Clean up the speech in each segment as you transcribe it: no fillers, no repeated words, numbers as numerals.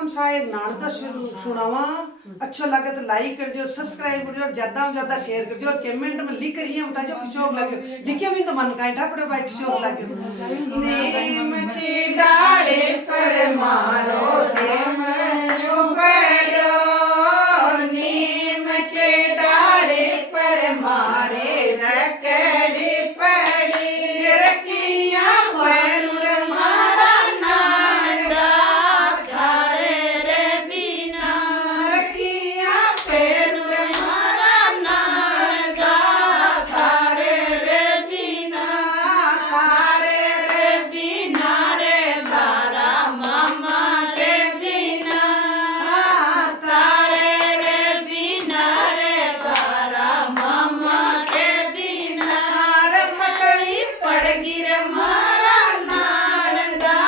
हम शायद नानदा सुनावा अच्छा लगे तो लाइक कर जो सब्सक्राइब कर जो ज्यादा से ज्यादा शेयर कर जो कमेंट में लिख कर ये बता जो किस शौक लगे लिखे भी तो मन का ठापड़े भाई किस शौक लगे नीम की डाले पर मारो नीम पड़ो नीम के डाले पर मारे रकड़ी पड़ी रखिया पर मारा नानदा थारे रे बिना रखिया पर मारा नानदा थारे रे बिना रे बारा मामा रे बिना तारे रे बिना रे बारा मामा रे बिना रे पटड़ी पड़गी रे मारा नानदा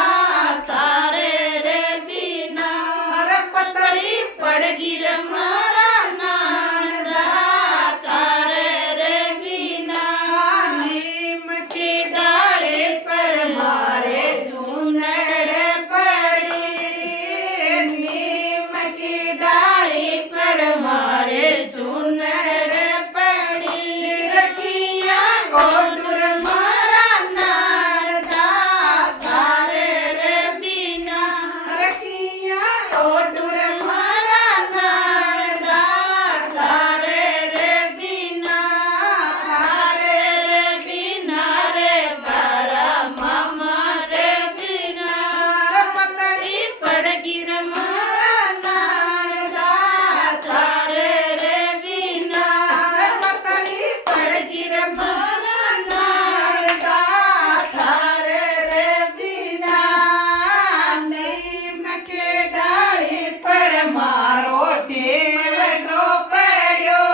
तारे रे बिना रे पतड़ी पड़गी रे मारा नानदा तारे रे बिना नीम की डाले पर मारे चूनड़ पड़ी नीम की डाली पर मारे चूनड़ पड़ी रखिया गोडुर मारा नानदा थारे रे बिना रखिया गोडुर मारा नानदा थारे रे बिना रे बारा मामा रे बिना रे पतड़ी पड़गी रे मारा नानदा थारे रे बिना रे पतड़ी पड़गी रे मारा नानदा थारे रे बिना नीम के डाली पर मारो टेवटो पड़ो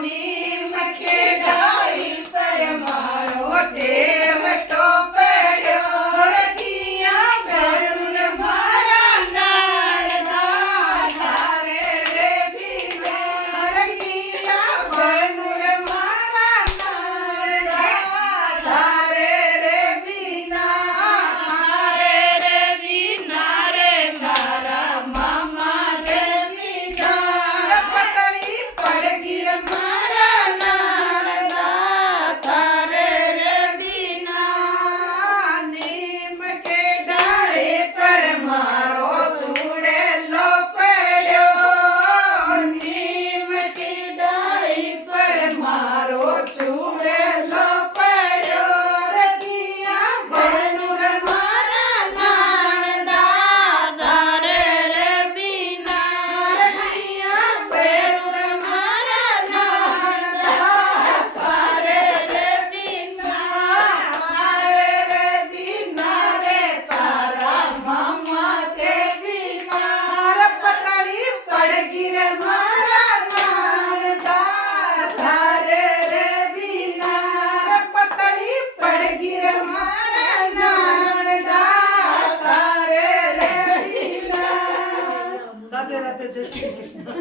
नीम के डाली पर मारो टेवटो पड़ो रखिया बेड़ुर मारा नानदा थारे रे बिना रखिया बेड़ुर मारा नानदा थारे रे बिना रे बारा मामा रे बिना पतली पड़गी रे मारा नानदा थारे रे बिना नीम के डाले पर मारो चूड़े लो पड़ो नीम की डाली पर मारो चूड़े लो पड़ो रखिया बेनुर मारा नानदा थारे रे बिना रखिया बेनुर मारा नानदा थारे रे बिना रे तारा मामा के बिना रे पतली पड़गी रे मारा नानदा थारे रे बिना रे पतली पड़गी रे मारा नानदा थारे रे बिना राधे राधे जय श्री कृष्ण।